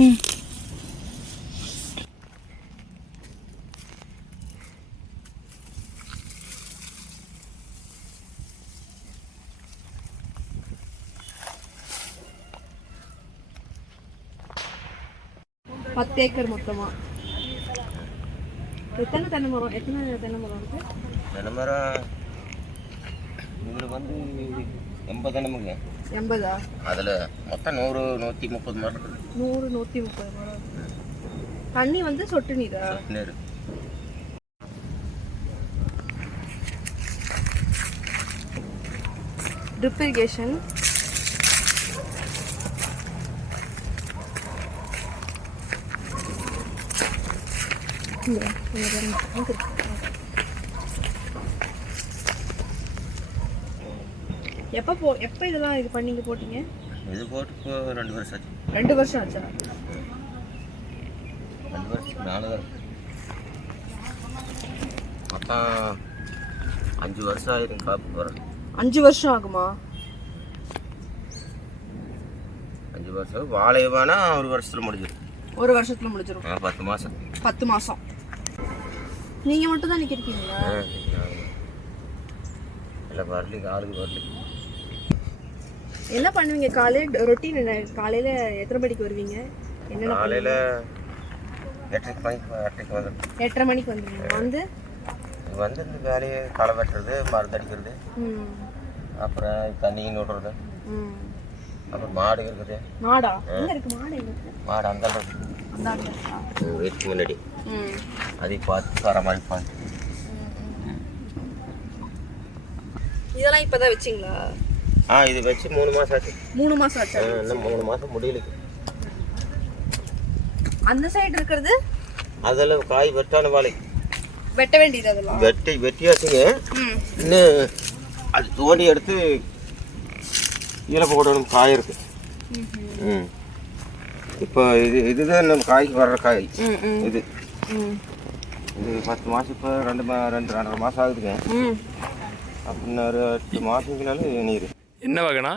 ம். பத்து ஏக்கர் மொத்தமா. எத்தனை தென்னை மரம் இருக்கு? தென்னை மரம் இதில் வந்து 80 தென்னைமுங்க. 80ஆ? அதில் மொத்தம் 100 130 மரம் இருக்குது. 100 130 மரம். தண்ணி வந்து சொட்டு நீரா? நீர். Drip irrigation. எப்போ இதெல்லாம் இது பண்ணீங்க போட்டீங்க? இது போட்டு இப்போ 2 வருஷம் ஆச்சு. 2 வருஷம் ஆச்சா? 2 வருஷம் 4 வருஷம் மொத்தம் 5 வருஷம் ஆயிரும் காப்பு போகிறேன். 5 வருஷம் ஆகுமா? 5 வருஷம் வாழை வேணா 1 வருஷத்தில் முடிஞ்சிடும். 1 வருஷத்துல முடிஞ்சிடும். 10 மாதம். 10 மாதம். நீங்க மட்டும் தான் நிற்கிறீங்களா? இல்லை வரலி, ஆளுக்கு வரலி. என்ன பண்ணுவீங்க காலையில் ரொட்டீன் என்ன? காலையில் எத்தனை மணிக்கு வருவீங்க? என்ன காலையில் 8:30 வந்துடும். 8:30 மணிக்கு வந்துடுவீங்க. வந்து இந்த வேலையை களை வெட்டுறது, மருந்து அடிக்கிறது, அப்புறம் தண்ணி விடுறது, அப்புறம் மாடு இருக்குது. மாடா? எங்க இருக்கு மாடு? மாடு அந்த வீட்டுக்கு முன்னாடி அதை பார்த்து வர மாதிரி பார்த்து. இதெல்லாம் இப்போதான் வச்சிங்களா? இது வச்சு 3 மாதம் ஆச்சு. 3 மாதம் ஆச்சா? இன்னும் 3 மாதம் முடியல. அந்த சைடு இருக்கிறது அதெல்லாம் காய் வெட்டான வாழை வெட்ட வேண்டியது. அதெல்லாம் வெட்டியாச்சுங்க. இன்னும் அது தோண்டி எடுத்து இதில் போடணும். காய் இருக்கு. இப்போ இதுதான் நம்ம காய்க்கு வர்ற காய். இது 10 மாதம். இப்போ 2.5 மாதம் ஆகுதுங்க. அப்படின்னா ஒரு 8 மாதங்களால நீர். என்ன வகைனா?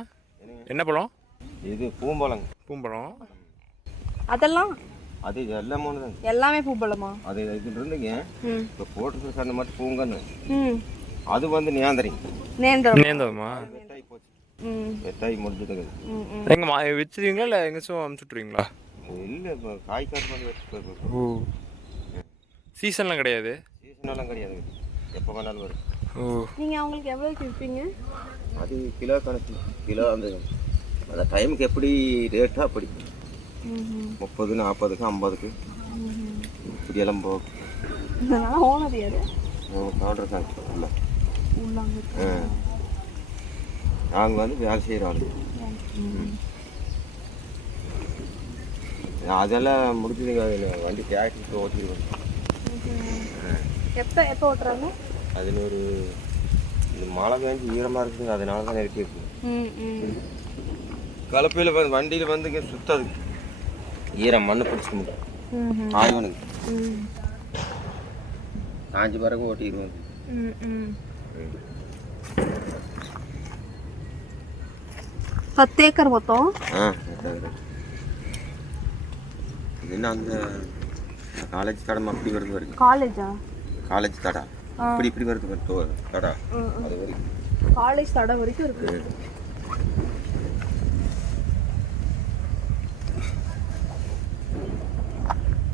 என்ன பழம் இது? பூம்பழங்க. பூம்பழம். அதெல்லாம் அது எல்லாம் தாங்க. எல்லாமே பூம்பழமா? அது இதுல இருந்துங்க. இப்போ போட்டு சண்டை மட்டும் பூங்கன்னு. அது வந்து நேந்தரமா வெட்டாய் போச்சு. வெட்டாய் முடிஞ்சதுங்க. எங்க வச்சுருவீங்களா இல்லை எங்கேயும் அனுப்பிச்சுட்ருவீங்களா? இல்லை, இப்போ காய்க்கார பண்ணி வச்சு. ஓ, சீசன்லாம் கிடையாது? சீசனெல்லாம் கிடையாதுங்க, எப்போ வேணாலும் வரும். ஓ, நீங்கள் அவங்களுக்கு எவ்வளோக்கு விற்பீங்க? அது கிலோ கணக்கு. கிலோ அந்த டைமுக்கு எப்படி ரேட்டோ அப்படி. 30, 40, 50 இப்படியெல்லாம் போகும். இதனால் ஓனர் யார்? கவுண்டர் தான் இல்லை. உள்ளாங்க நாங்கள் வந்து வேலை செய்கிற ஆளு. அதெல்லாம் முடிஞ்சதுங்க. வண்டி டேக்ஸி ஓட்டிடுவோம். எப்போ ஓட்டுறாங்க? அதில் ஒரு மழை பெஞ்சு ஈரமாக இருக்குதுங்க, அதனால தான் நிறுத்தி இருக்குங்க. கலப்பையில் வந்து வண்டியில் வந்துங்க சுத்தாது. ஈரம் மண்ணு பிடிச்சிக்க முடியும். ஆய்வனுங்க காஞ்சி பிறகு ஓட்டிடுவோம். பத்து ஏக்கர் மொத்தம். என்ன அந்த காலேஜ் தடம் அப்படி வருது வரைக்கும். காலேஜா? காலேஜ் தடா இப்படி வருது தடா. அது வரைக்கும் காலேஜ் தடா வரைக்கும் இருக்கு.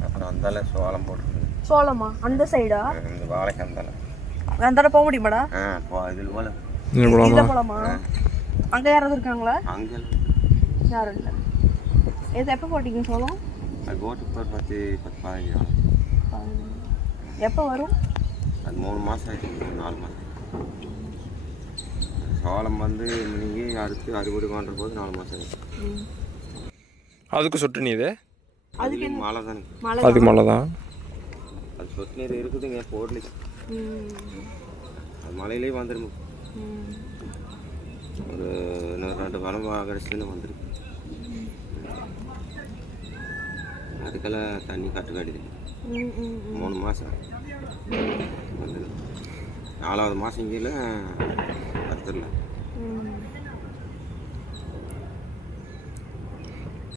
அப்புறம் அந்தால சோளம் போட்டுருக்கு. சோளமா? அந்த சைடா? இந்த வாழைக்கு அந்தால. அந்தால போக முடியுமாடா? இதில் போல இதில் போகலாமா? அங்கே யாராவது இருக்காங்களா? அங்கே யாரும் இல்லை. இது எப்போ போட்டிங்க சோளம்? அது போட்டு ஒரு 10 15 நாள். எப்போ வரும்? அது 3 மாதம் ஆகிடுச்சு. 4 மாதம். சோளம் வந்து நீங்கள் அறுத்து அறுவடை பண்ணுற போது 4 மாதம் ஆகிடுச்சு. அதுக்கு சொட்டு நீர்? அதுக்கு மழை தானே. அதுக்கு மழை தான். அது சொட்டு நீர் இருக்குதுங்க, போடல. அது மழையிலே வந்துடும். ஒரு இன்னொரு 2 வாரம் கடைசியில் வந்துருக்கு. அதுக்கெல்லாம் தண்ணி கட்ட வேண்டியது. 3 மாதம் வந்துடும். 4வது மாதம் இங்கே அறுத்துடலாம்.